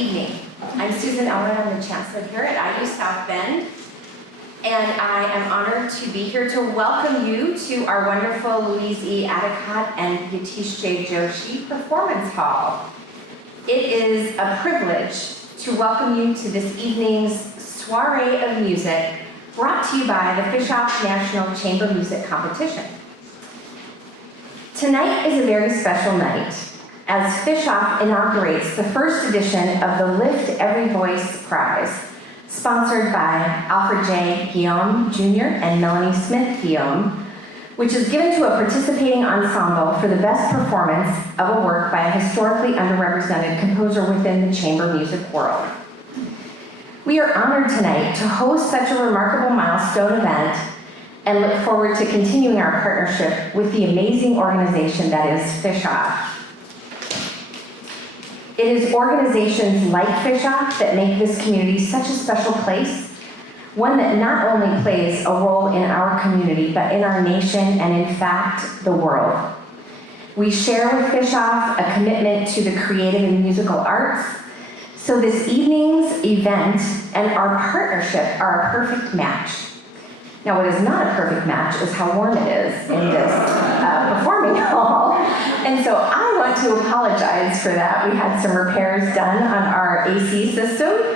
evening. I'm Susan Elman, I'm the Chancellor here at IU South Bend, and I am honored to be here to welcome you to our wonderful Louise E. Adicott and Yatish J. Joshi Performance Hall. It is a privilege to welcome you to this evening's soiree of music brought to you by the Fischoff National Chamber Music Competition. Tonight is a very special night as Fischoff inaugurates the first edition of the Lift Every Voice Prize, sponsored by Alfred J. Guillaume Jr. and Melanie Smith Guillaume, which is given to a participating ensemble for the best performance of a work by a historically underrepresented composer within the chamber music world. We are honored tonight to host such a remarkable milestone event and look forward to continuing our partnership with the amazing organization that is Fischoff. It is organizations like Fischoff that make this community such a special place, one that not only plays a role in our community, but in our nation and in fact, the world. We share with Fischoff a commitment to the creative and musical arts, so this evening's event and our partnership are a perfect match. Now, what is not a perfect match is how warm it is in this performing hall. And so I want to apologize for that. We had some repairs done on our AC system,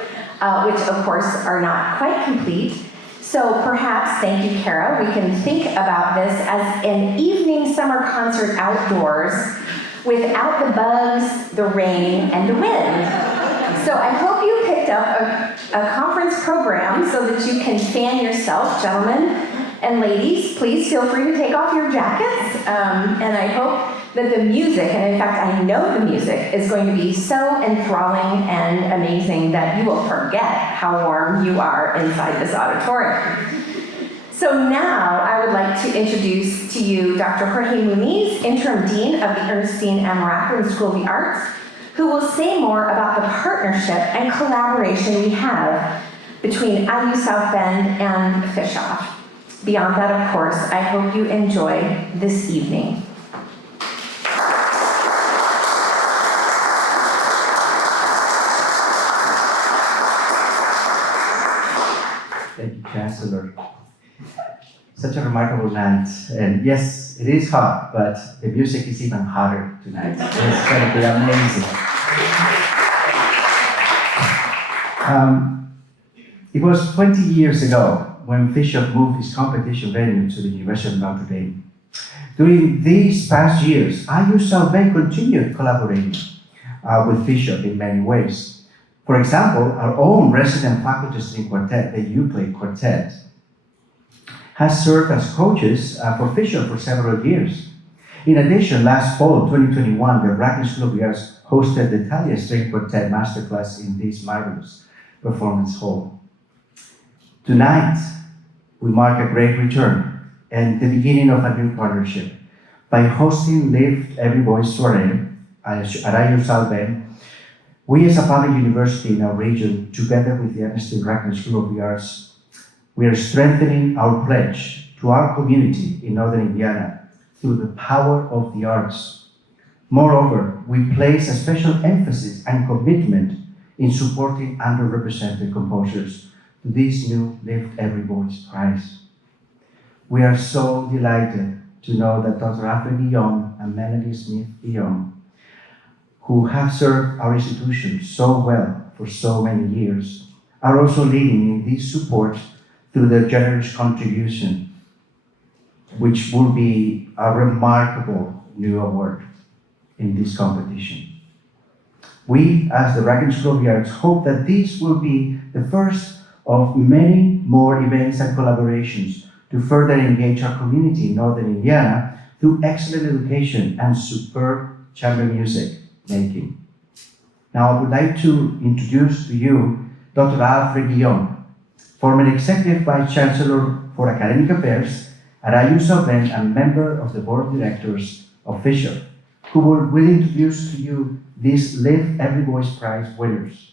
which of course are not quite complete. So perhaps, thank you, Kara, we can think about this as an evening summer concert outdoors without the bugs, the rain, and the wind. So I hope you picked up a conference program so that you can fan yourself, gentlemen and ladies. Please feel free to take off your jackets. And I hope that the music, and in fact I know the music, is going to be so enthralling and amazing that you will forget how warm you are inside this auditorium. So now I would like to introduce to you Dr. Jorge Muniz, Interim Dean of the Ernestine M. Rathbun School of the Arts, who will say more about the partnership and collaboration we have between IU South Bend and Fischoff. Beyond that, of course, I hope you enjoy this evening. Thank you, Chancellor. Such a remarkable night. And yes, it is hot, but the music is even hotter tonight. It's going to be amazing. It was 20 years ago when Fischoff moved his competition venue to the University of Notre Dame. During these past years, IU South Bend continued collaborating with Fischoff in many ways. For example, our own resident faculty string quartet, the Euclid Quintet, has served as coaches for Fischoff for several years. In addition, last fall, 2021, the Rathbun School of the Arts hosted the Italian String Quartet Masterclass in this marvelous performance hall. Tonight, we mark a great return and the beginning of a new partnership. By hosting Lift Every Voice Soiree at IU South Bend, we as a public university in our region, together with the Ernestine Rathbun School of the Arts, we are strengthening our pledge to our community in Northern Indiana through the power of the arts. Moreover, we place a special emphasis and commitment in supporting underrepresented composers to this new Lift Every Voice Prize. We are so delighted to know that Dr. Alfred Guillaume and Melanie Smith Guillaume, who have served our institution so well for so many years, are also leading in this support through their generous contribution, which will be a remarkable new award in this competition. We, as the Rathbun School of the Arts, hope that this will be the first of many more events and collaborations to further engage our community in Northern Indiana through excellent education and superb chamber music making. Now I would like to introduce to you Dr. Alfred Guillaume, former Executive Vice Chancellor for Academic Affairs at IU South Bend and member of the Board of Directors of Fischoff, who will introduce to you these Lift Every Voice Prize winners.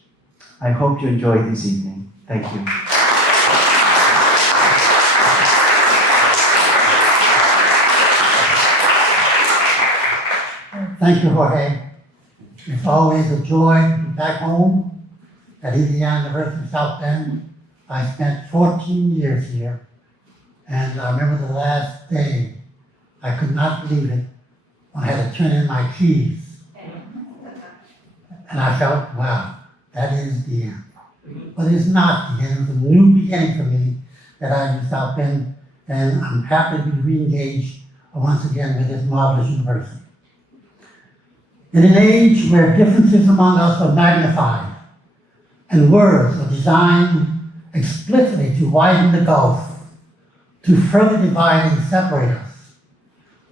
I hope you enjoy this evening. Thank you. Thank you, Jorge. It's always a joy to be back home at Indiana University, South Bend. I spent 14 years here, and I remember the last day, I could not believe it, when I had to turn in my keys. And I felt, wow, that is the end. But it's not the end. It was a new beginning for me that I used South Bend, and I'm happy to be re-engaged once again with this marvelous university. In an age where differences among us are magnified and words are designed explicitly to widen the gulf, to further divide and separate us,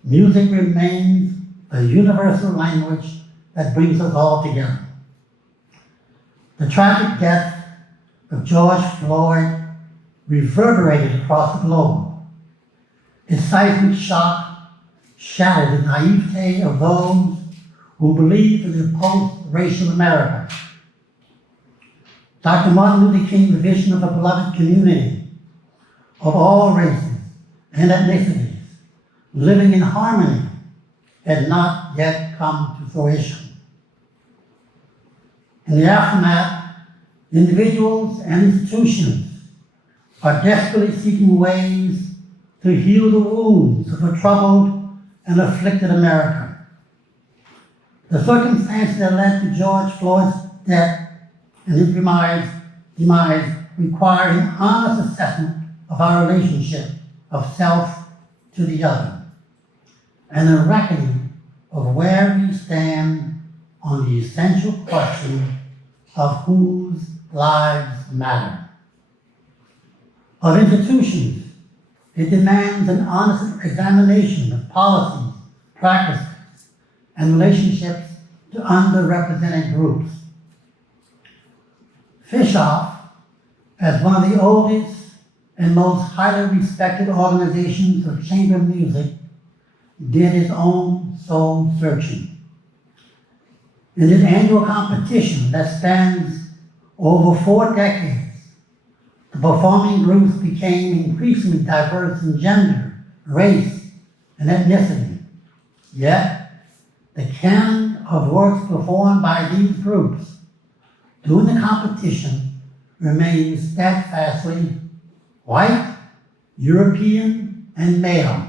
music remains a universal language that brings us all together. The tragic death of George Floyd reverberated across the globe. Its seismic shock shattered the naivete of those who believe in a post-racial America. Dr. Martin Luther King's vision of a beloved community of all races and ethnicities living in harmony had not yet come to fruition. In the aftermath, individuals and institutions are desperately seeking ways to heal the wounds of a troubled and afflicted America. The circumstances that led to George Floyd's death and his demise require an honest assessment of our relationship of self to the other, and a reckoning of where we stand on the essential question of whose lives matter. Of institutions, it demands an honest examination of policies, practices, and relationships to underrepresented groups. Fischoff, as one of the oldest and most highly respected organizations of chamber music, did its own soul searching. In its annual competition that spans over 4 decades, the performing groups became increasingly diverse in gender, race, and ethnicity. Yet, the canon of works performed by these groups during the competition remains steadfastly white, European, and male.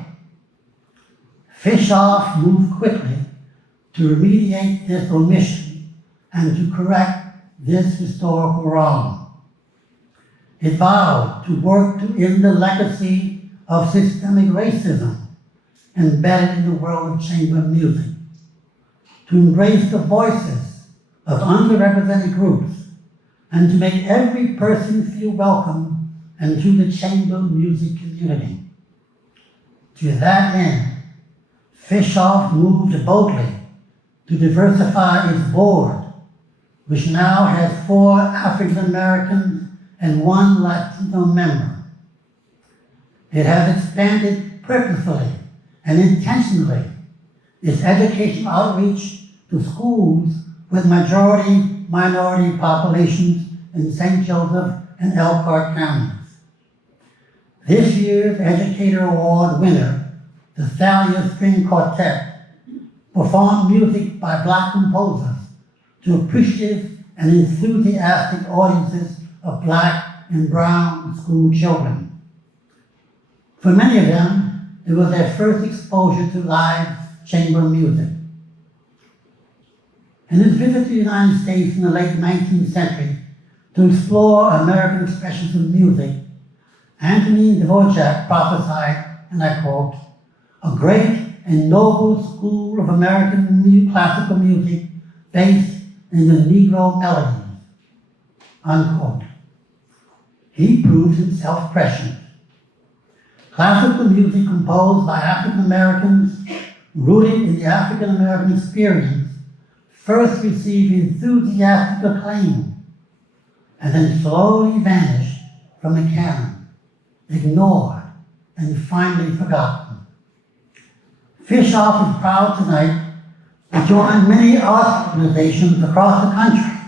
Fischoff moved quickly to remediate this omission and to correct this historical wrong. It vowed to work to end the legacy of systemic racism embedded in the world of chamber music, to embrace the voices of underrepresented groups, and to make every person feel welcome into the chamber music community. To that end, Fischoff moved boldly to diversify its board, which now has 4 African Americans and 1 Latino member. It has expanded purposefully and intentionally its educational outreach to schools with majority-minority populations in St. Joseph and Elkhart counties. This year's Educator Award winner, the Thalia String Quartet, performed music by Black composers to appreciative and enthusiastic audiences of Black and brown school children. For many of them, it was their first exposure to live chamber music. In his visit to the United States in the late 19th century to explore American expressions of music, Anthony Dvorak prophesied, and I quote, "a great and noble school of American classical music based in the Negro melodies," unquote. He proved himself prescient. Classical music composed by African Americans, rooted in the African American experience, first received enthusiastic acclaim, and then slowly vanished from the canon, ignored, and finally forgotten. Fischoff is proud tonight to join many arts organizations across the country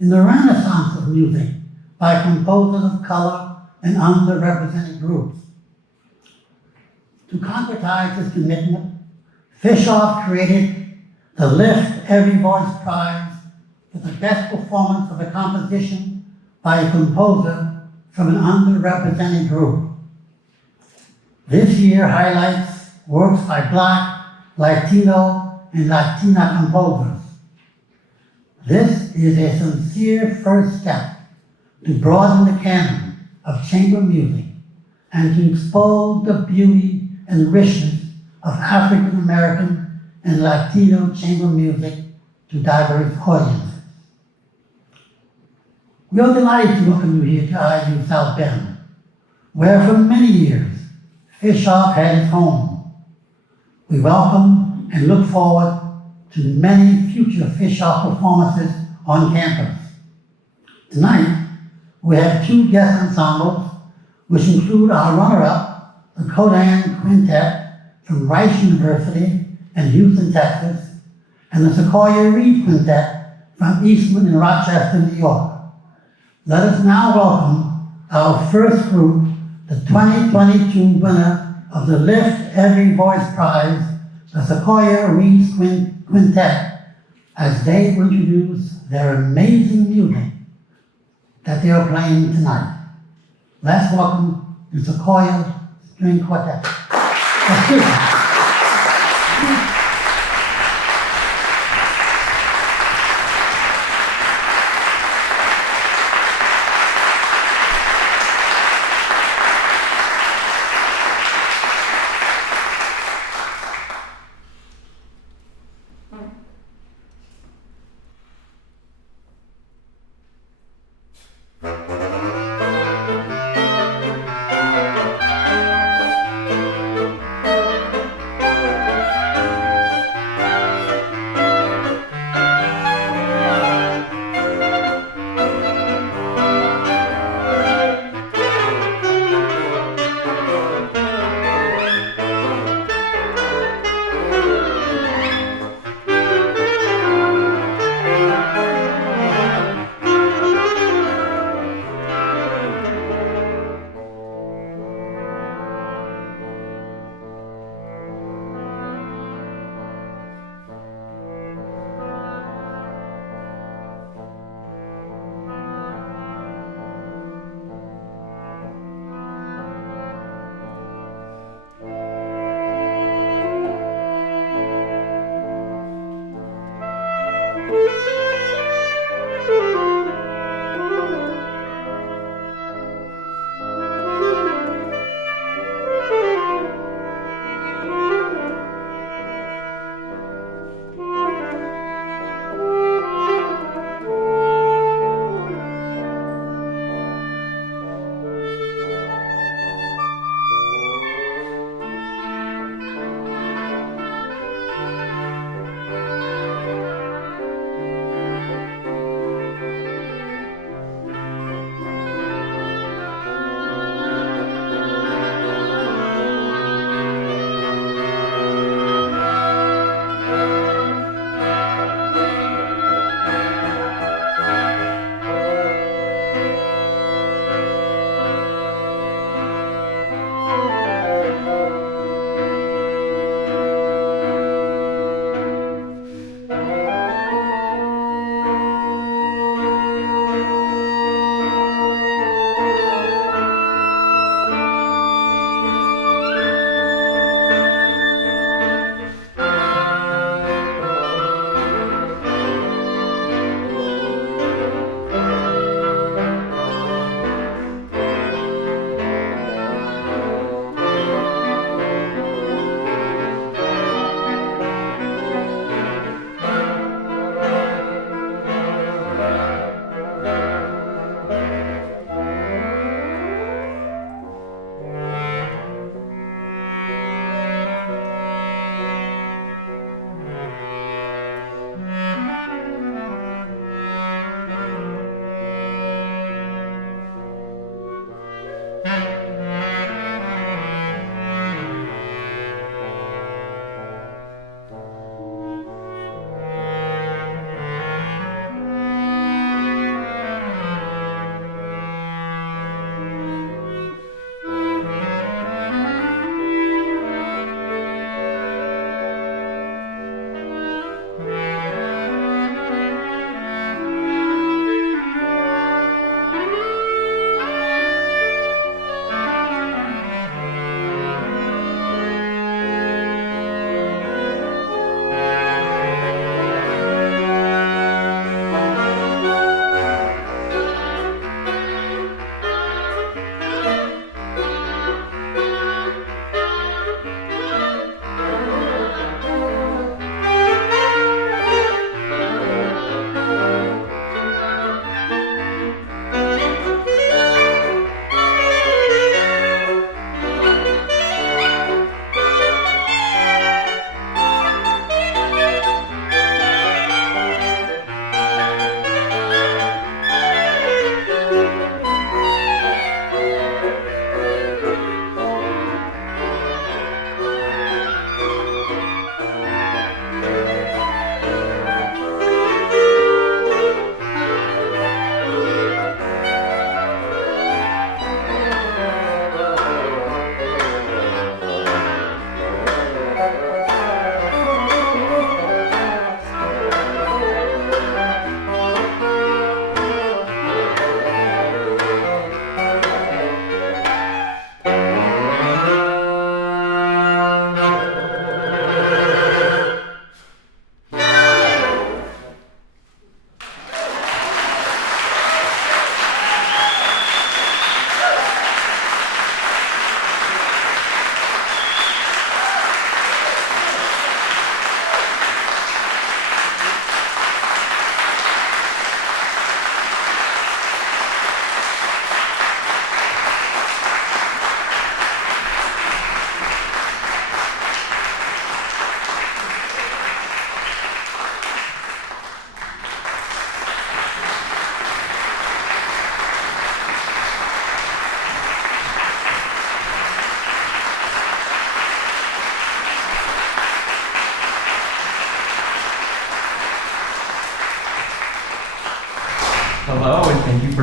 in the renaissance of music by composers of color and underrepresented groups. To concretize this commitment, Fischoff created the Lift Every Voice Prize for the best performance of a composition by a composer from an underrepresented group. This year highlights works by Black, Latino, and Latina composers. This is a sincere first step to broaden the canon of chamber music and to expose the beauty and richness of African American and Latino chamber music to diverse audiences. We are delighted to welcome you here to IU South Bend, where for many years Fischoff had its home. We welcome and look forward to many future Fischoff performances on campus. Tonight, we have two guest ensembles, which include our runner-up, the Kodan Quintet from Rice University in Houston, Texas, and the Sequoia Reed Quintet from Eastman in Rochester, New York. Let us now welcome our first group, the 2022 winner of the Lift Every Voice Prize, the Sequoia Reed Quintet, as they will introduce their amazing music that they are playing tonight. Let's welcome the Sequoia String Quartet. Let's do it.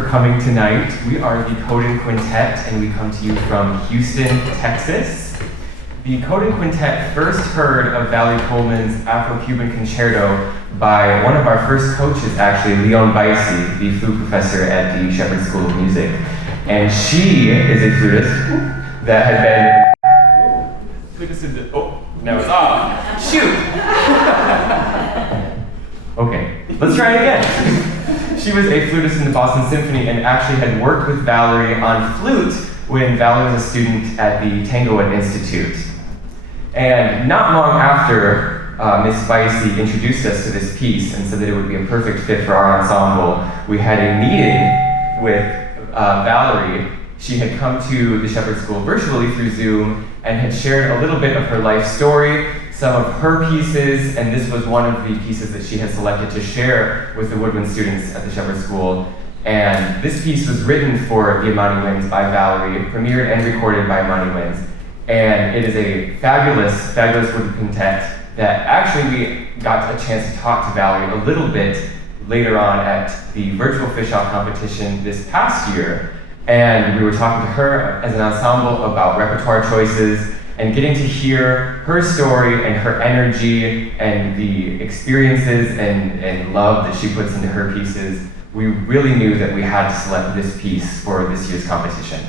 coming tonight. We are the Kodan Quintet, and we come to you from Houston, Texas. The Kodan Quintet first heard of Valerie Coleman's Afro-Cuban Concerto by one of our first coaches, actually, Leon Bicey, the flute professor at the Shepherd School of Music. And she is a flutist that had been... Oh, now it's off. Shoot! Okay, let's try it again. She was a flutist in the Boston Symphony and actually had worked with Valerie on flute when Valerie was a student at the Tangoet Institute. And not long after Miss Bicey introduced us to this piece and said that it would be a perfect fit for our ensemble, we had a meeting with Valerie. She had come to the Shepherd School virtually through Zoom and had shared a little bit of her life story, some of her pieces, and this was one of the pieces that she had selected to share with the woodwind students at the Shepherd School. And this piece was written for the Amani Winds by Valerie, premiered and recorded by Amani Winds. And it is a fabulous, fabulous woodwind quintet that actually we got a chance to talk to Valerie a little bit later on at the virtual Fischoff Competition this past year. And we were talking to her as an ensemble about repertoire choices and getting to hear her story and her energy and the experiences and love that she puts into her pieces. We really knew that we had to select this piece for this year's competition.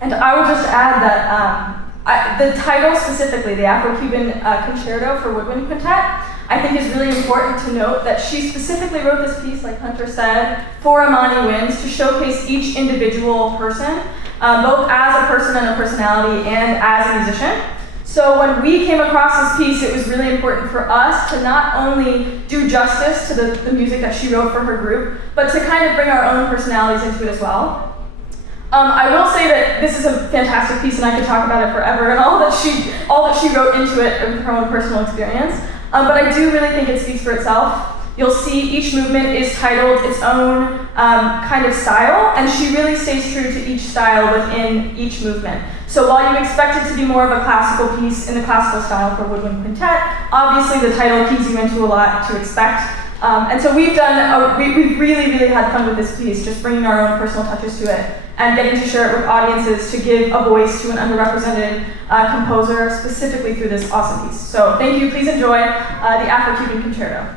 And I would just add that the title specifically, the Afro-Cuban Concerto for Woodwind Quintet, I think is really important to note that she specifically wrote this piece, like Hunter said, for Amani Winds to showcase each individual person, both as a person and a personality and as a musician. So when we came across this piece, it was really important for us to not only do justice to the music that she wrote for her group, but to kind of bring our own personalities into it as well. I will say that this is a fantastic piece, and I could talk about it forever and all that she wrote into it with her own personal experience. But I do really think it speaks for itself. You'll see each movement is titled its own kind of style, and she really stays true to each style within each movement. So while you expect it to be more of a classical piece in the classical style for Woodwind Quintet, obviously the title keys you into a lot to expect. And so we've really had fun with this piece, just bringing our own personal touches to it and getting to share it with audiences to give a voice to an underrepresented composer specifically through this awesome piece. So thank you, please enjoy the Afro-Cuban Concerto.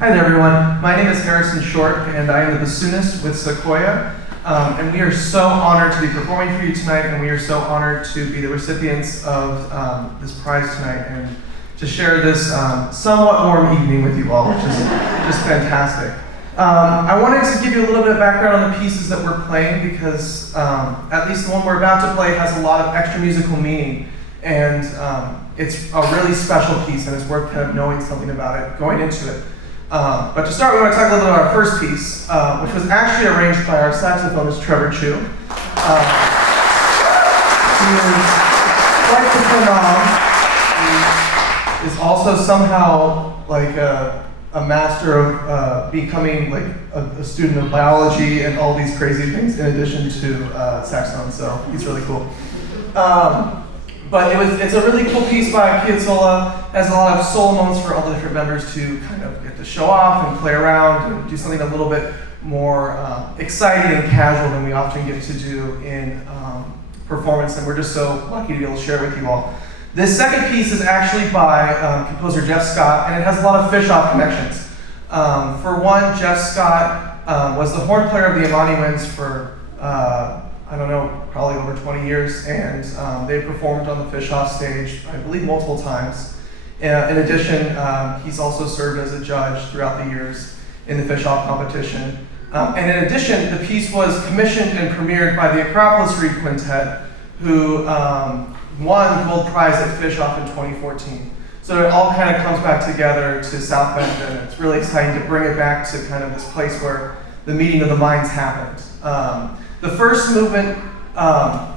Hi there, everyone. My name is Harrison Short, and I am the bassoonist with Sequoia. And we are so honored to be performing for you tonight, and we are so honored to be the recipients of this prize tonight and to share this somewhat warm evening with you all, which is just fantastic. I wanted to give you a little bit of background on the pieces that we're playing because at least the one we're about to play has a lot of extra musical meaning, and it's a really special piece, and it's worth kind of knowing something about it going into it. But to start, we want to talk a little bit about our first piece, which was actually arranged by our saxophonist, Trevor Chu. He is quite the phenom. He is also somehow like a master of becoming like a student of biology and all these crazy things in addition to saxophone, so he's really cool. But it's a really cool piece by Piazzolla. Has a lot of solo moments for all the different members to kind of get to show off and play around and do something a little bit more exciting and casual than we often get to do in performance, and we're just so lucky to be able to share it with you all. This second piece is actually by composer Jeff Scott, and it has a lot of Fischoff connections. For one, Jeff Scott was the horn player of the Imani Winds for I don't know, probably over 20 years, and they performed on the Fischoff stage, I believe, multiple times. In addition, he's also served as a judge throughout the years in the Fischoff Competition. And in addition, the piece was commissioned and premiered by the Acropolis Reed Quintet, who won the gold prize at Fischoff in 2014. So it all kind of comes back together to South Bend, and it's really exciting to bring it back to kind of this place where the meeting of the minds happened. The first movement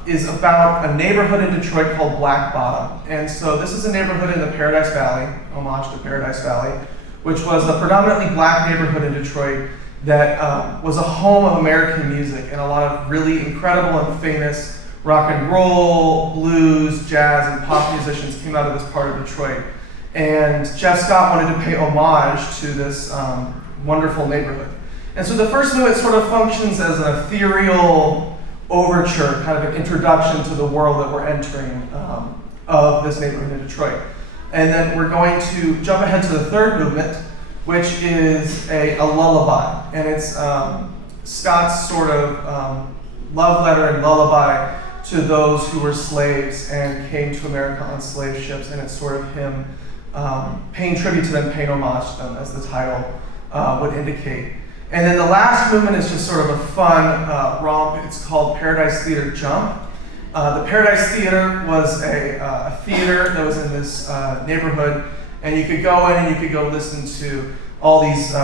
is about a neighborhood in Detroit called Black Bottom. And so this is a neighborhood in the Paradise Valley, homage to Paradise Valley, which was a predominantly black neighborhood in Detroit that was a home of American music, and a lot of really incredible and famous rock and roll, blues, jazz, and pop musicians came out of this part of Detroit. And Jeff Scott wanted to pay homage to this wonderful neighborhood. And so the first movement sort of functions as an ethereal overture, kind of an introduction to the world that we're entering of this neighborhood in Detroit. And then we're going to jump ahead to the third movement, which is a lullaby. And it's Scott's sort of love letter and lullaby to those who were slaves and came to America on slave ships. And it's sort of him paying tribute to them, paying homage to them, as the title would indicate. And then the last movement is just sort of a fun romp. It's called Paradise Theater Jump. The Paradise Theater was a theater that was in this neighborhood, and you could go in and you could go listen to all these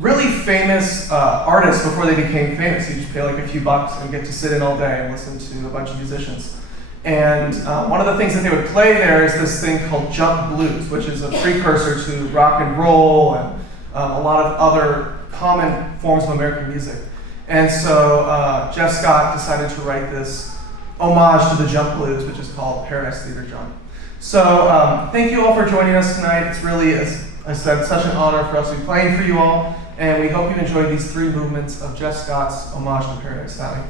really famous artists before they became famous. You just pay like a few bucks and get to sit in all day and listen to a bunch of musicians. And one of the things that they would play there is this thing called jump blues, which is a precursor to rock and roll and a lot of other common forms of American music. And so Jeff Scott decided to write this homage to the jump blues, which is called Paradise Theater Jump. So thank you all for joining us tonight. It's really, as I said, such an honor for us to be playing for you all, and we hope you enjoyed these three movements of Jeff Scott's homage to Paradise Valley.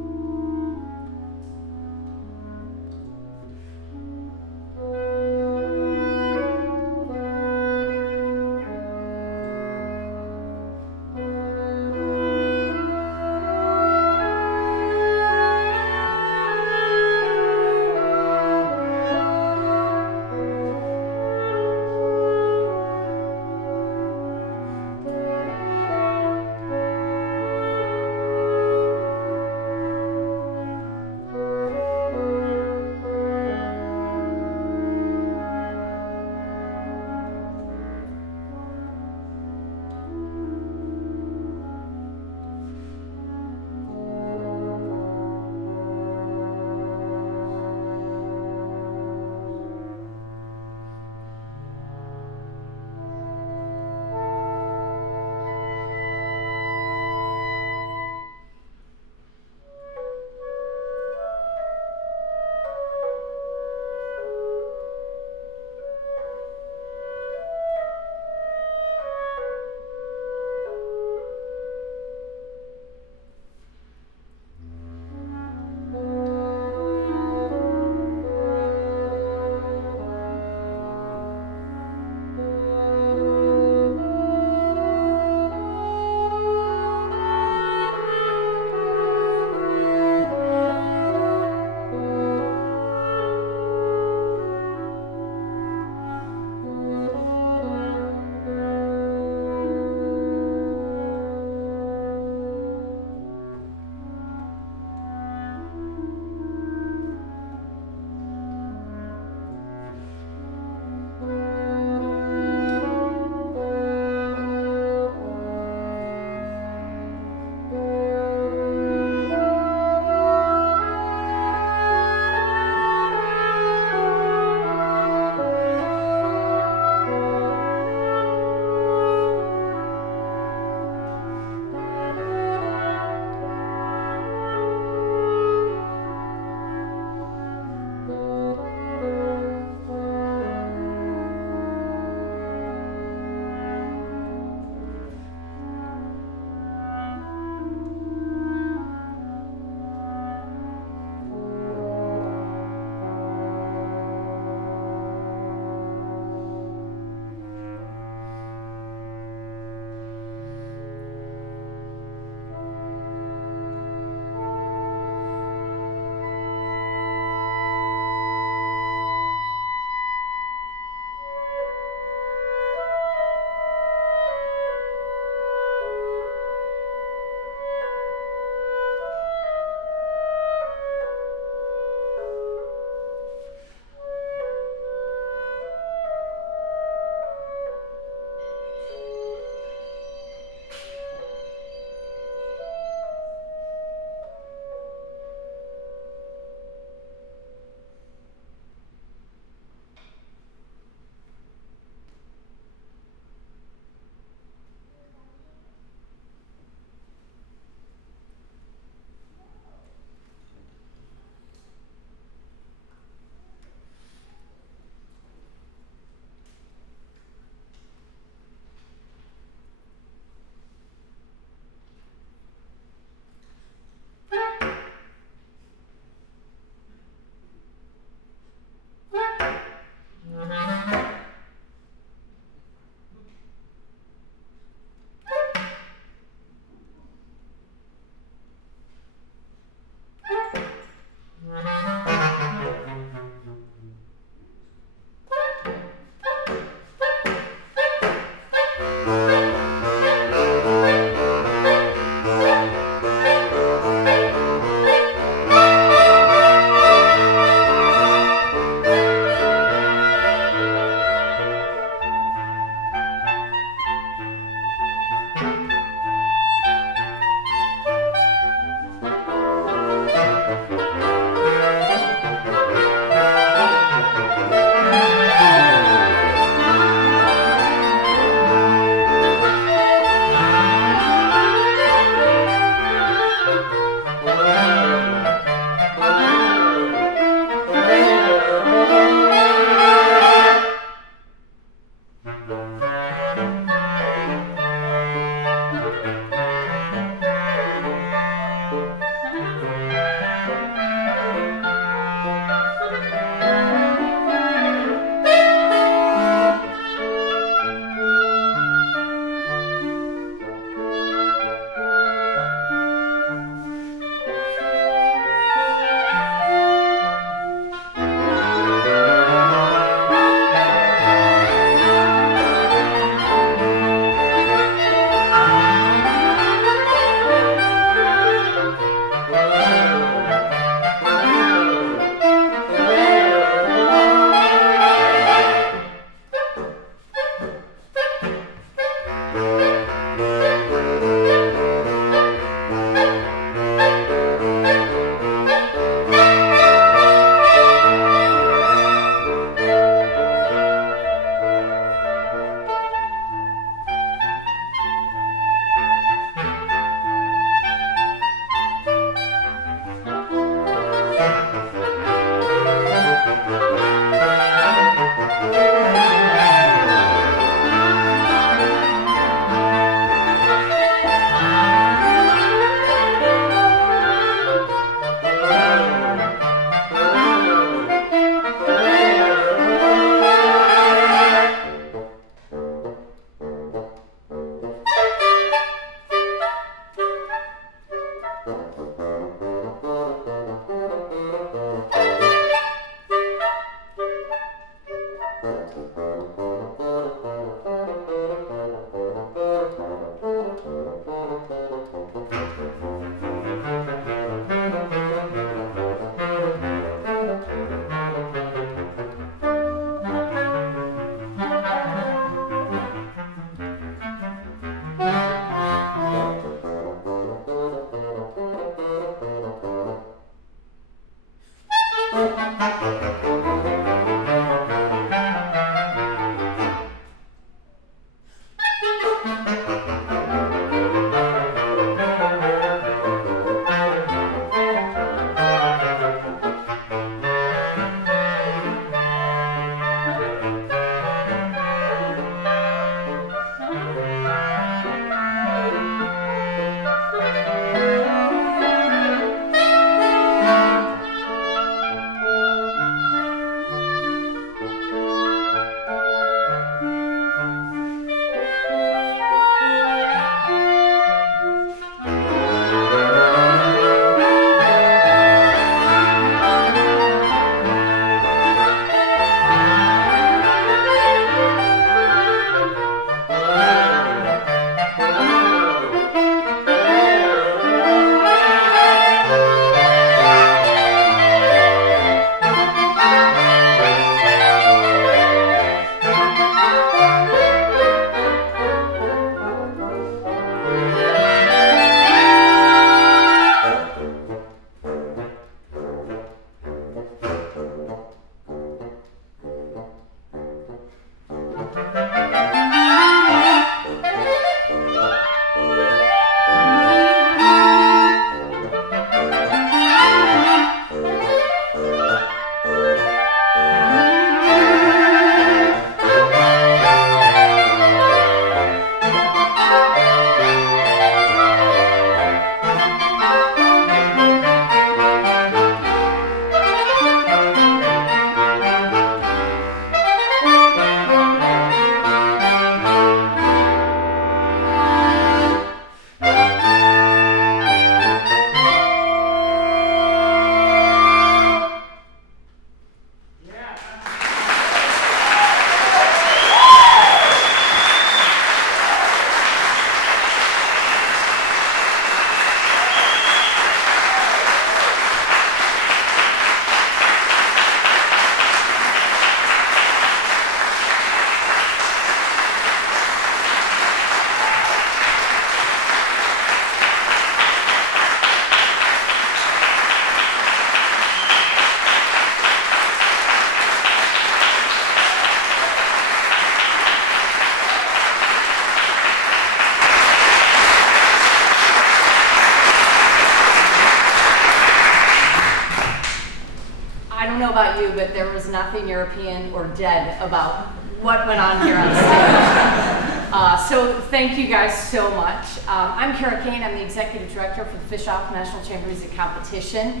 about you, but there was nothing European or dead about what went on here on stage. So thank you guys so much. I'm Kara Kane. I'm the Executive Director for the Fischoff National Chamber Music Competition.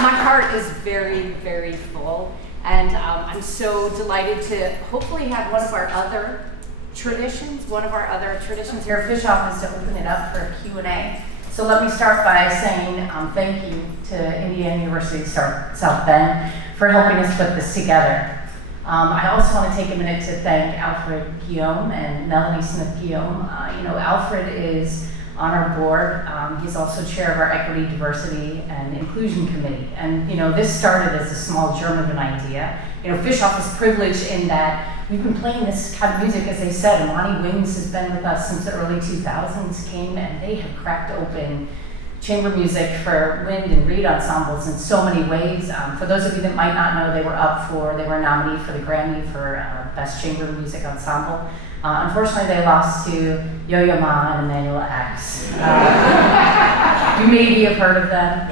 My heart is very, very full, and I'm so delighted to hopefully have one of our other traditions here at Fischoff is to open it up for a Q&A. So let me start by saying thank you to Indiana University South Bend for helping us put this together. I also want to take a minute to thank Alfred Guillaume and Melanie Smith-Guillaume. Alfred is on our board. He's also chair of our Equity, Diversity, and Inclusion Committee. And this started as a small germ of an idea. Fischoff is privileged in that we've been playing this kind of music, as they said. Imani Wings has been with us since the early 2000s, came and they have cracked open chamber music for wind and reed ensembles in so many ways. For those of you that might not know, they were nominated for the Grammy for Best Chamber Music Ensemble. Unfortunately, they lost to Yo-Yo Ma and Emmanuel X. You maybe have heard of them.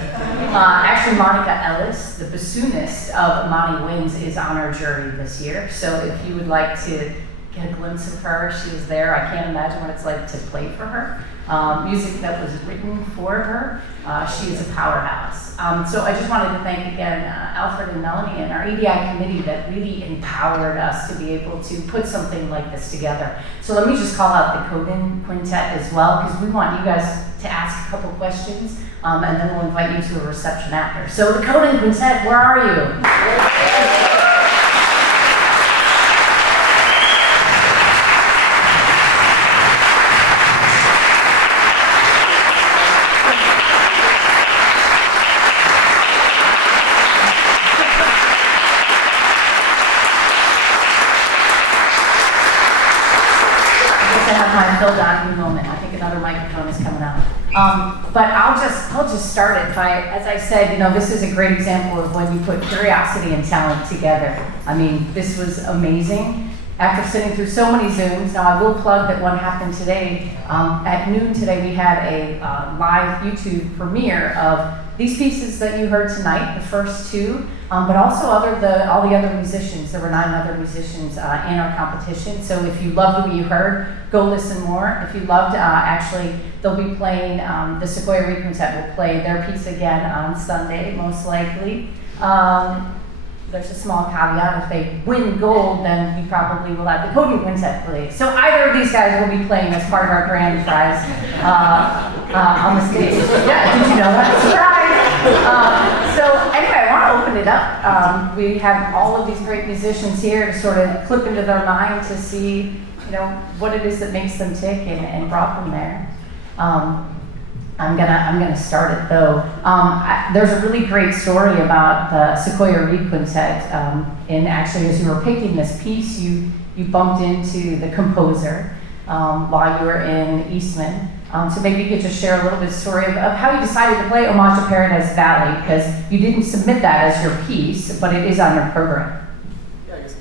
Actually, Monica Ellis, the bassoonist of Imani Wings, is on our jury this year. So if you would like to get a glimpse of her, she was there. I can't imagine what it's like to play for her. Music that was written for her. She is a powerhouse. So I just wanted to thank again Alfred and Melanie and our EDI committee that really empowered us to be able to put something like this together. So let me just call out the Kodan Quintet as well, because we want you guys to ask a couple questions, and then we'll invite you to a reception after. So the Kodan Quintet, where are you? Kodan moment. I think another microphone is coming out. But I'll just start it by, as I said, this is a great example of when you put curiosity and talent together. I mean, this was amazing. After sitting through so many Zooms, now I will plug that one happened today. At noon today, we had a live YouTube premiere of these pieces that you heard tonight, the first two, but also all the other musicians. There were 9 other musicians in our competition. So if you loved what you heard, go listen more. If you loved, actually, they'll be playing, the Sequoia Quintet will play their piece again on Sunday, most likely. There's a small caveat. If they win gold, then we probably will have the Kodan Quintet play. So either of these guys will be playing as part of our grand prize on the stage. Yeah, did you know that? Surprise! So anyway, I want to open it up. We have all of these great musicians here to sort of clip into their mind to see, what it is that makes them tick and brought them there. I'm gonna start it though. There's a really great story about the Sequoia Reed Quintet. And actually, as you were picking this piece, you bumped into the composer while you were in Eastman. So maybe you could just share a little bit of story of how you decided to play Homage to Paradise Valley, because you didn't submit that as your piece, but it is on your program. Yeah, I guess.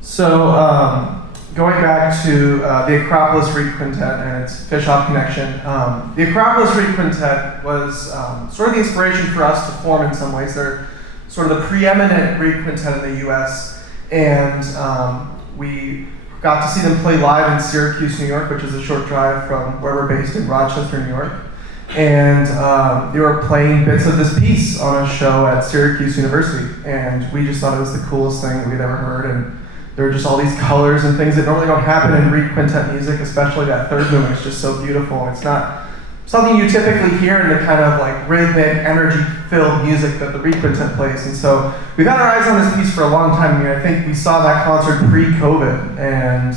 So. Going back to the Acropolis Reed Quintet and its Fischoff connection, the Acropolis Reed Quintet was sort of the inspiration for us to form in some ways. They're sort of the preeminent Reed Quintet in the US, and we got to see them play live in Syracuse, New York, which is a short drive from where we're based in Rochester, New York. And they were playing bits of this piece on a show at Syracuse University, and we just thought it was the coolest thing that we'd ever heard. And there are just all these colors and things that normally don't happen in Reed Quintet music, especially that third movement is just so beautiful. It's not something you typically hear in the kind of like rhythmic, energy-filled music that the Reed Quintet plays. And so we've had our eyes on this piece for a long time. I mean, I think we saw that concert pre-COVID, and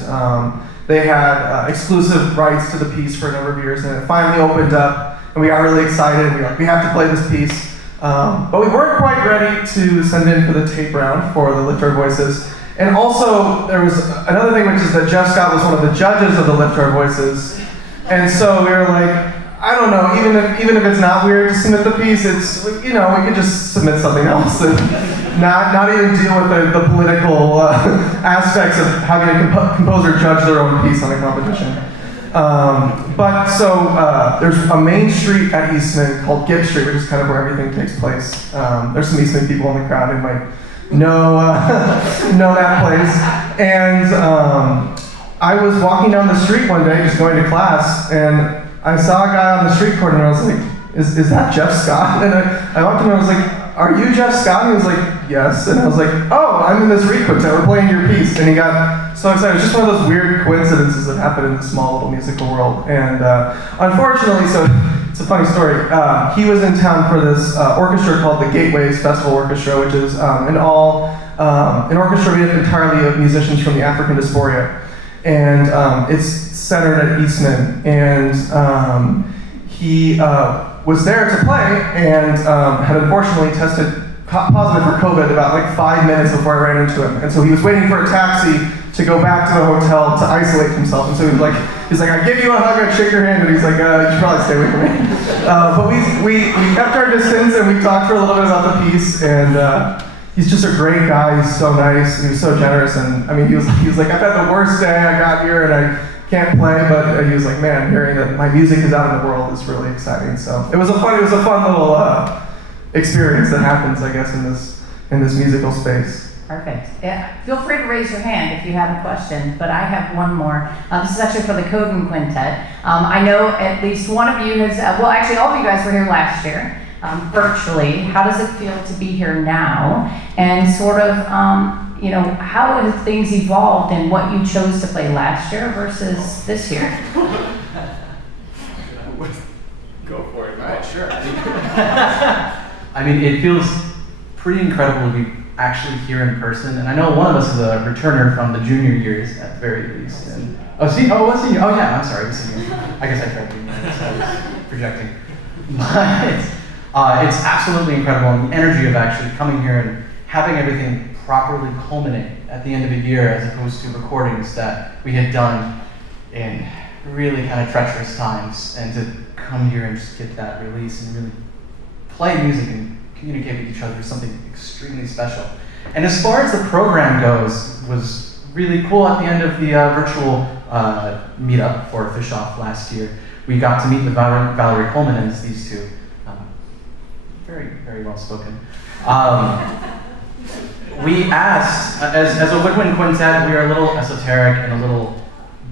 they had exclusive rights to the piece for a number of years, and it finally opened up, and we got really excited. We have to play this piece. But we weren't quite ready to send in for the tape round for the Lift Our Voices. And also, there was another thing, which is that Jeff Scott was one of the judges of the Lift Our Voices. And so we were like, I don't know, even if it's not weird to submit the piece, it's, we could just submit something else and not even deal with the political aspects of having a composer judge their own piece on a competition. There's a main street at Eastman called Gibb Street, which is kind of where everything takes place. There's some Eastman people in the crowd who might know that place. And I was walking down the street one day, just going to class, and I saw a guy on the street corner, and I was like, is that Jeff Scott? And I walked in and I was like, are you Jeff Scott? And he was like, yes. And I was like, oh, I'm in this Quintet, we're playing your piece. And he got so excited. It was just one of those weird coincidences that happen in this small little musical world. And unfortunately, so it's a funny story. He was in town for this orchestra called the Gateways Festival Orchestra, which is an orchestra made up entirely of musicians from the African diaspora. And it's centered at Eastman. And he was there to play and had unfortunately tested positive for COVID about like 5 minutes before I ran into him. And so he was waiting for a taxi to go back to the hotel to isolate himself. And so he's like, I give you a hug, I'd shake your hand, and he's like, you should probably stay away from me. But we kept our distance and we talked for a little bit about the piece. And he's just a great guy. He's so nice. And he was so generous. And I mean, he was like, I've had the worst day. I got here and I can't play, but he was like, man, hearing that my music is out in the world is really exciting. So it was a fun little experience that happens, I guess, in this musical space. Perfect. Yeah. Feel free to raise your hand if you have a question, but I have one more. This is actually for the Kodan Quintet. I know at least one of you has, well, actually all of you guys were here last year, virtually. How does it feel to be here now? And sort of, how have things evolved in what you chose to play last year versus this year? Go for it. Right, sure. I mean, it feels pretty incredible to be actually here in person. And I know one of us is a returner from the junior years at the very least. And, was senior? Oh yeah, I'm sorry, senior. I guess I tried doing that, so I was projecting. But it's absolutely incredible, and the energy of actually coming here and having everything properly culminate at the end of a year as opposed to recordings that we had done in really kind of treacherous times, and to come here and just get that release and really play music and communicate with each other is something extremely special. And as far as the program goes, was really cool at the end of the virtual meetup for Fischoff last year. We got to meet with Valerie Coleman and these two. Very, very well spoken. We asked, as a woodwind quintet, we are a little esoteric and a little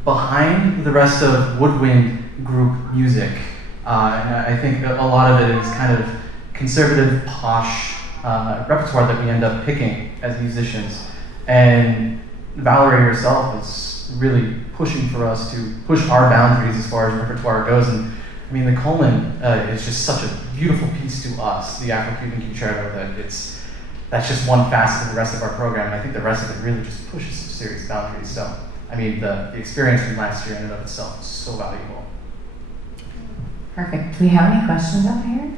behind the rest of woodwind group music. And I think a lot of it is kind of conservative, posh repertoire that we end up picking as musicians. And Valerie herself is really pushing for us to push our boundaries as far as repertoire goes. And I mean, the Coleman is just such a beautiful piece to us, the Afro-Cuban concerto, that's just one facet of the rest of our program. And I think the rest of it really just pushes some serious boundaries. So, I mean, the experience from last year in and of itself is so valuable. Perfect. Do we have any questions up here?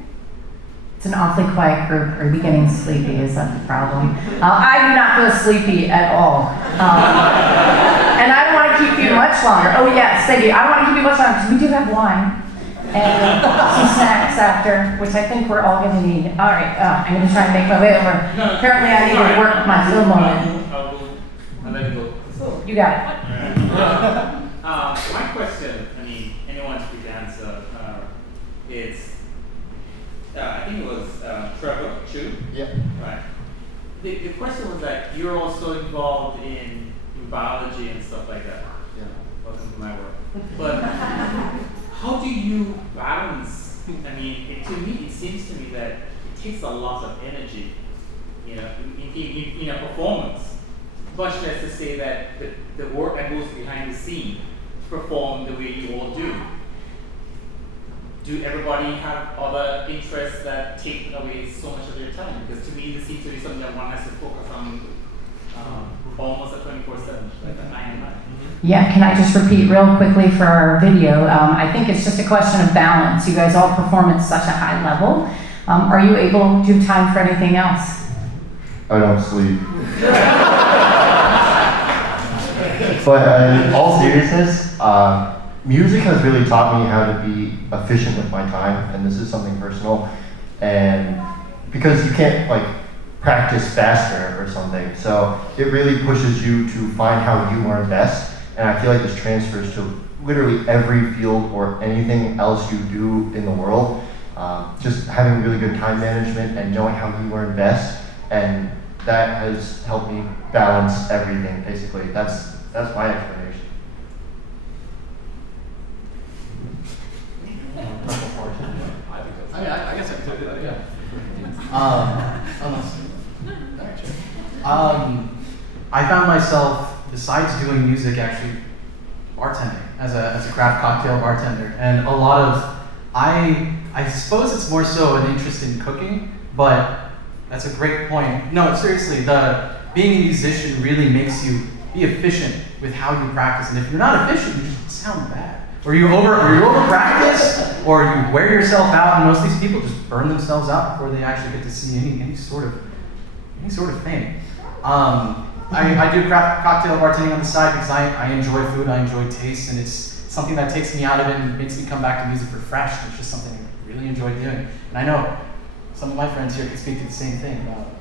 It's an awfully quiet group. Are you getting sleepy? Is that the problem? I do not feel sleepy at all. And I don't want to keep you much longer. Oh yes, thank you. I don't want to keep you much longer because we do have wine and some snacks after, which I think we're all going to need. All right, I'm going to try and make my way over. Apparently I need to work my film on it. I'll let you go. You got it. My question, I mean, anyone should answer. It's, I think it was Trevor Chu. Yeah. Right. The question was that you're also involved in biology and stuff like that. Yeah. Welcome to my world. But how do you balance? I mean, to me, it seems to me that it takes a lot of energy, in a performance. Much less to say that the work that goes behind the scene to perform the way you all do. Do everybody have other interests that take away so much of their time? Because to me, this seems to be something that one has to focus on almost at 24/7, like a 9 to 9. Yeah, can I just repeat real quickly for our video? I think it's just a question of balance. You guys all perform at such a high level. Are you able to have time for anything else? I don't sleep. But in all seriousness, music has really taught me how to be efficient with my time, and this is something personal. And because you can't practice faster or something, so it really pushes you to find how you learn best. And I feel like this transfers to literally every field or anything else you do in the world. Just having really good time management and knowing how you learn best, and that has helped me balance everything. Basically, that's my explanation. I guess I could do that, yeah. I found myself, besides doing music, actually bartending as a craft cocktail bartender, and a lot of I suppose it's more so an interest in cooking, but that's a great point. No, seriously, being a musician really makes you be efficient with how you practice, and if you're not efficient, you just sound bad. Or you over practice, or you wear yourself out, and most of these people just burn themselves out before they actually get to see any sort of fame. I do craft cocktail bartending on the side because I enjoy food, I enjoy taste, and it's something that takes me out of it and makes me come back to music refreshed. It's just something I really enjoy doing. And I know some of my friends here can speak to the same thing about it.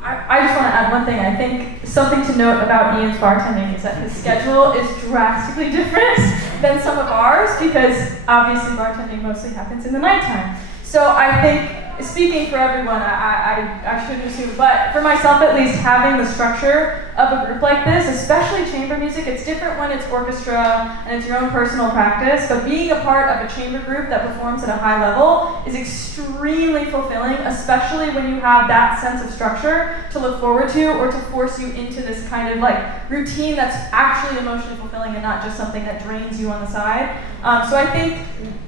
I just want to add one thing. I think something to note about Ian's bartending is that his schedule is drastically different than some of ours, because obviously bartending mostly happens in the nighttime. So I think, speaking for everyone, I shouldn't assume, but for myself at least, having the structure of a group like this, especially chamber music, it's different when it's orchestra and it's your own personal practice, but being a part of a chamber group that performs at a high level is extremely fulfilling, especially when you have that sense of structure to look forward to, or to force you into this kind of like routine that's actually emotionally fulfilling and not just something that drains you on the side. So I think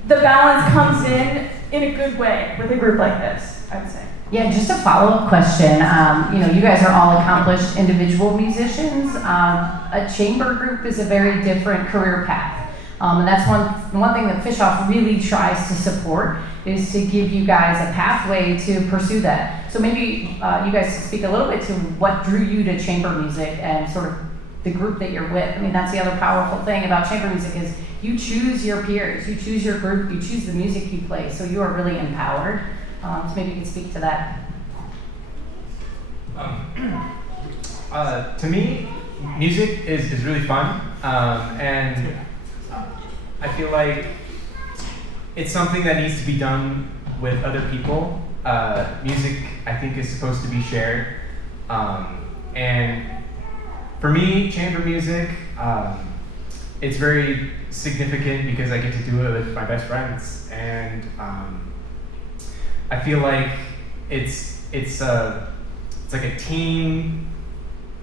the balance comes in a good way with a group like this, I would say. Yeah, just a follow-up question. You guys are all accomplished individual musicians. A chamber group is a very different career path. And that's one thing that Fischoff really tries to support, is to give you guys a pathway to pursue that. So maybe you guys can speak a little bit to what drew you to chamber music and sort of the group that you're with. I mean, that's the other powerful thing about chamber music is you choose your peers, you choose your group, you choose the music you play, so you are really empowered. So maybe you can speak to that. To me, music is really fun, and I feel like it's something that needs to be done with other people. Music, I think, is supposed to be shared, and for me, chamber music, it's very significant because I get to do it with my best friends, and I feel like it's like a team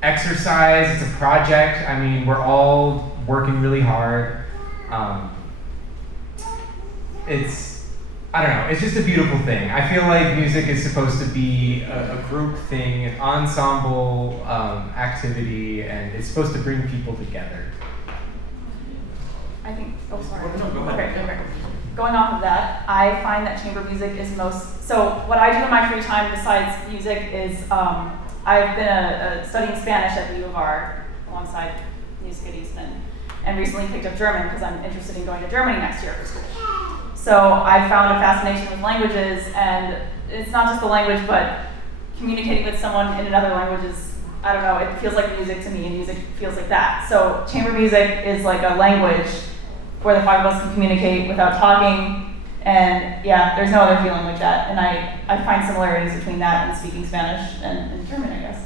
exercise. It's a project. I mean, we're all working really hard. I don't know. It's just a beautiful thing. I feel like music is supposed to be a group thing, an ensemble activity, and it's supposed to bring people together. I think, oh sorry. No, go ahead. Okay. Going off of that, I find that chamber music is so what I do in my free time besides music is, I've been studying Spanish at the U of R alongside music at Eastman, and recently picked up German because I'm interested in going to Germany next year for school. So I found a fascination with languages, and it's not just the language, but communicating with someone in another language is, I don't know, it feels like music to me, and music feels like that. So chamber music is like a language where the five of us can communicate without talking, and yeah, there's no other feeling like that. And I find similarities between that and speaking Spanish and German, I guess.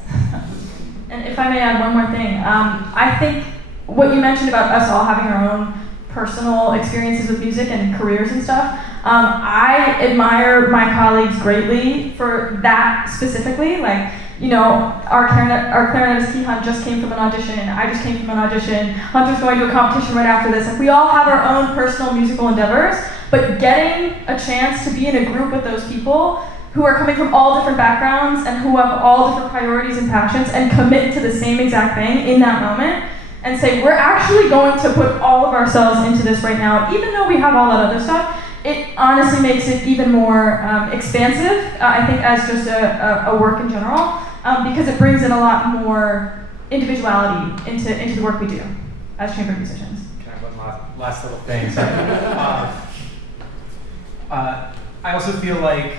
And if I may add one more thing, I think what you mentioned about us all having our own personal experiences with music and careers and stuff, I admire my colleagues greatly for that specifically. Like, you know, our clarinetist Kihan just came from an audition, I just came from an audition, Hunter's going to a competition right after this. Like, we all have our own personal musical endeavors, but getting a chance to be in a group with those people who are coming from all different backgrounds and who have all different priorities and passions and commit to the same exact thing in that moment and say, we're actually going to put all of ourselves into this right now, even though we have all that other stuff, it honestly makes it even more expansive, I think, as just a work in general, because it brings in a lot more individuality into the work we do as chamber musicians. Can I have one last little thing? I also feel like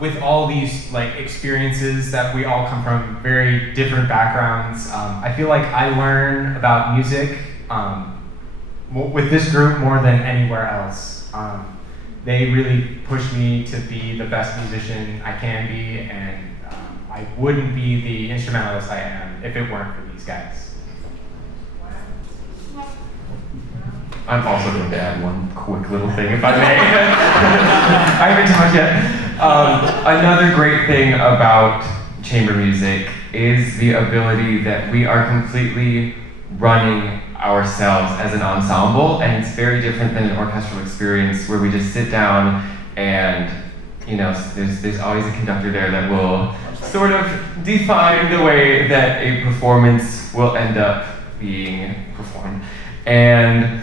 with all these like experiences that we all come from very different backgrounds, I feel like I learn about music with this group more than anywhere else. They really push me to be the best musician I can be, and I wouldn't be the instrumentalist I am if it weren't for these guys. I'm also going to add one quick little thing, if I may. I haven't too much yet. Another great thing about chamber music is the ability that we are completely running ourselves as an ensemble, and it's very different than an orchestral experience where we just sit down and, you know, there's always a conductor there that will sort of define the way that a performance will end up being performed. And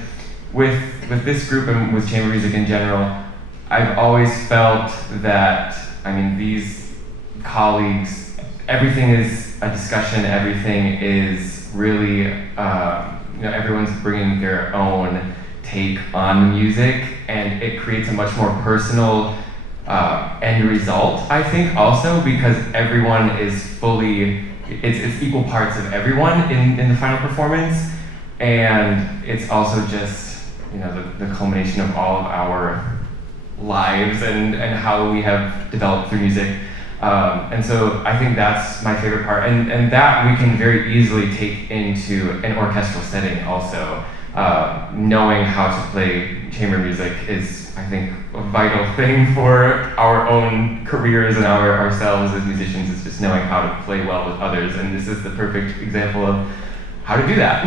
with this group and with chamber music in general, I've always felt that, I mean, these colleagues, everything is a discussion, everything is really, you know, everyone's bringing their own take on music, and it creates a much more personal end result, I think, also because everyone is fully, it's equal parts of everyone in the final performance, and it's also just, you know, the culmination of all of our lives and how we have developed through music. And so I think that's my favorite part, and that we can very easily take into an orchestral setting also. Knowing how to play chamber music is, I think, a vital thing for our own careers and ourselves as musicians, is just knowing how to play well with others, and this is the perfect example of how to do that.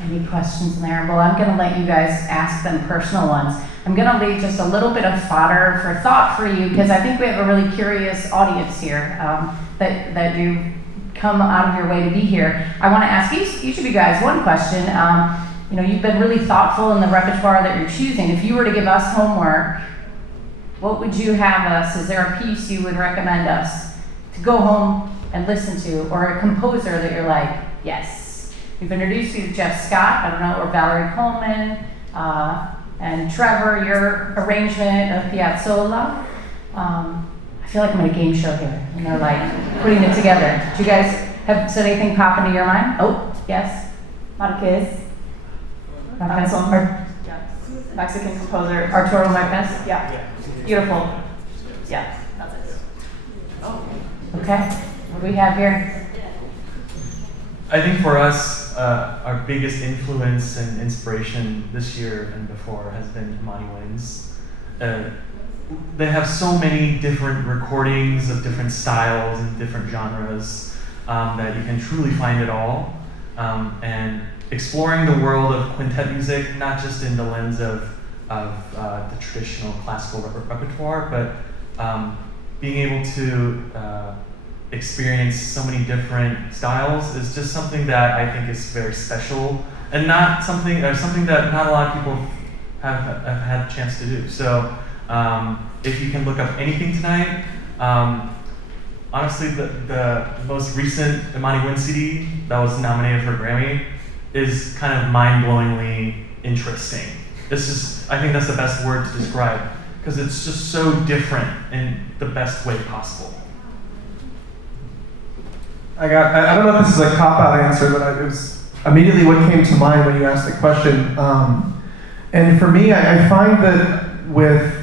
Any questions there? Well, I'm going to let you guys ask them personal ones. I'm going to leave just a little bit of fodder for thought for you, because I think we have a really curious audience here that you come out of your way to be here. I want to ask each of you guys one question. You know, you've been really thoughtful in the repertoire that you're choosing. If you were to give us homework, what would you have us? Is there a piece you would recommend us to go home and listen to, or a composer that you're like, yes? We've introduced you to Jeff Scott, I don't know, or Valerie Coleman, and Trevor, your arrangement of Piazzolla. I feel like I'm at a game show here, you know, like putting it together. Do you guys have said anything pop into your mind? Oh, yes. Marquez. Marquez. Mexican composer. Arturo Marquez? Yeah. Beautiful. Yeah, that's it. Okay. What do we have here? I think for us, our biggest influence and inspiration this year and before has been Imani Winds. They have so many different recordings of different styles and different genres that you can truly find it all. And exploring the world of quintet music, not just in the lens of the traditional classical repertoire, but being able to experience so many different styles is just something that I think is very special, and something that not a lot of people have had a chance to do. So if you can look up anything tonight, honestly, the most recent Imani Win CD that was nominated for a Grammy is kind of mind-blowingly interesting. I think that's the best word to describe, because it's just so different in the best way possible. I don't know if this is a cop-out answer, but it was immediately what came to mind when you asked the question. And for me, I find that with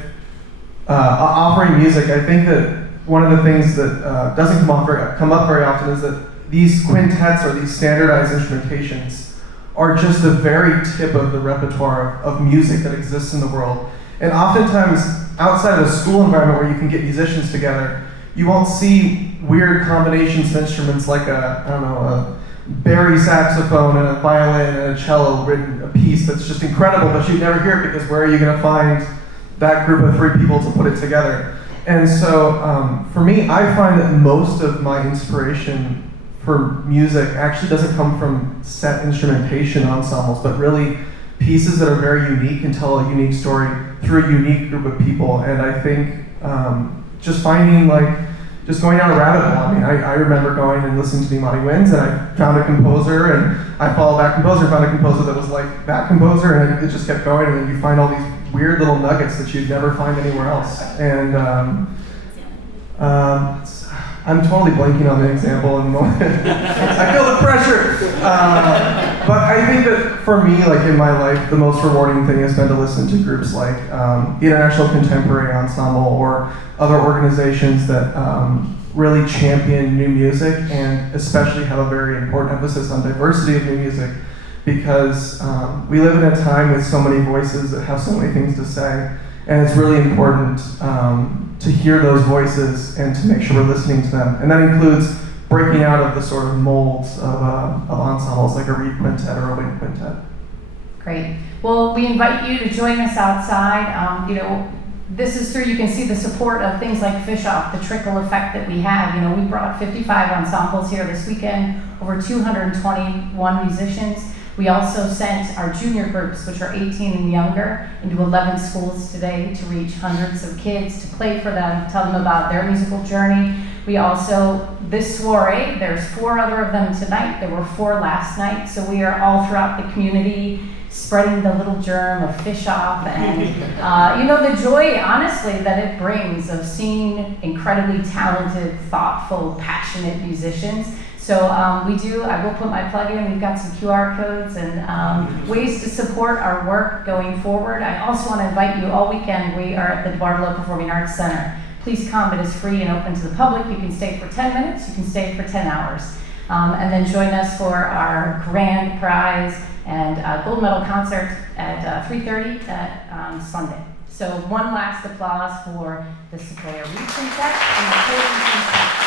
offering music, I think that one of the things that doesn't come up very often is that these quintets or these standardized instrumentations are just the very tip of the repertoire of music that exists in the world. And oftentimes, outside of a school environment where you can get musicians together, you won't see weird combinations of instruments like a Barry saxophone and a violin and a cello written a piece that's just incredible, but you'd never hear it because where are you going to find that group of three people to put it together? And so for me, I find that most of my inspiration for music actually doesn't come from set instrumentation ensembles, but really pieces that are very unique and tell a unique story through a unique group of people. And I think just finding just going down a rabbit hole. I mean, I remember going and listening to the Imani Winds, and I found a composer, and I followed that composer, found a composer that was like that composer, and it just kept going, and then you find all these weird little nuggets that you'd never find anywhere else. And I'm totally blanking on the example in the moment. I feel the pressure. But I think that for me, like in my life, the most rewarding thing has been to listen to groups like the International Contemporary Ensemble or other organizations that really champion new music and especially have a very important emphasis on diversity of new music, because we live in a time with so many voices that have so many things to say, and it's really important to hear those voices and to make sure we're listening to them. And that includes breaking out of the sort of molds of ensembles like a reed quintet or a wind quintet. Great. Well, we invite you to join us outside. This is through, you can see the support of things like Fischoff, the trickle effect that we have. We brought 55 ensembles here this weekend, over 221 musicians. We also sent our junior groups, which are 18 and younger, into 11 schools today to reach hundreds of kids, to play for them, tell them about their musical journey. We also, this soiree, there's 4 other of them tonight. There were 4 last night, so we are all throughout the community spreading the little germ of Fischoff and the joy, honestly, that it brings of seeing incredibly talented, thoughtful, passionate musicians. So I will put my plug in. We've got some QR codes and ways to support our work going forward. I also want to invite you all weekend. We are at the Barlow Performing Arts Center. Please come. It is free and open to the public. You can stay for 10 minutes. You can stay for 10 hours. And then join us for our grand prize and gold medal concert at 3:30 on Sunday. So one last applause for the Sequoia Reed Quintet and the Kodan Quintet.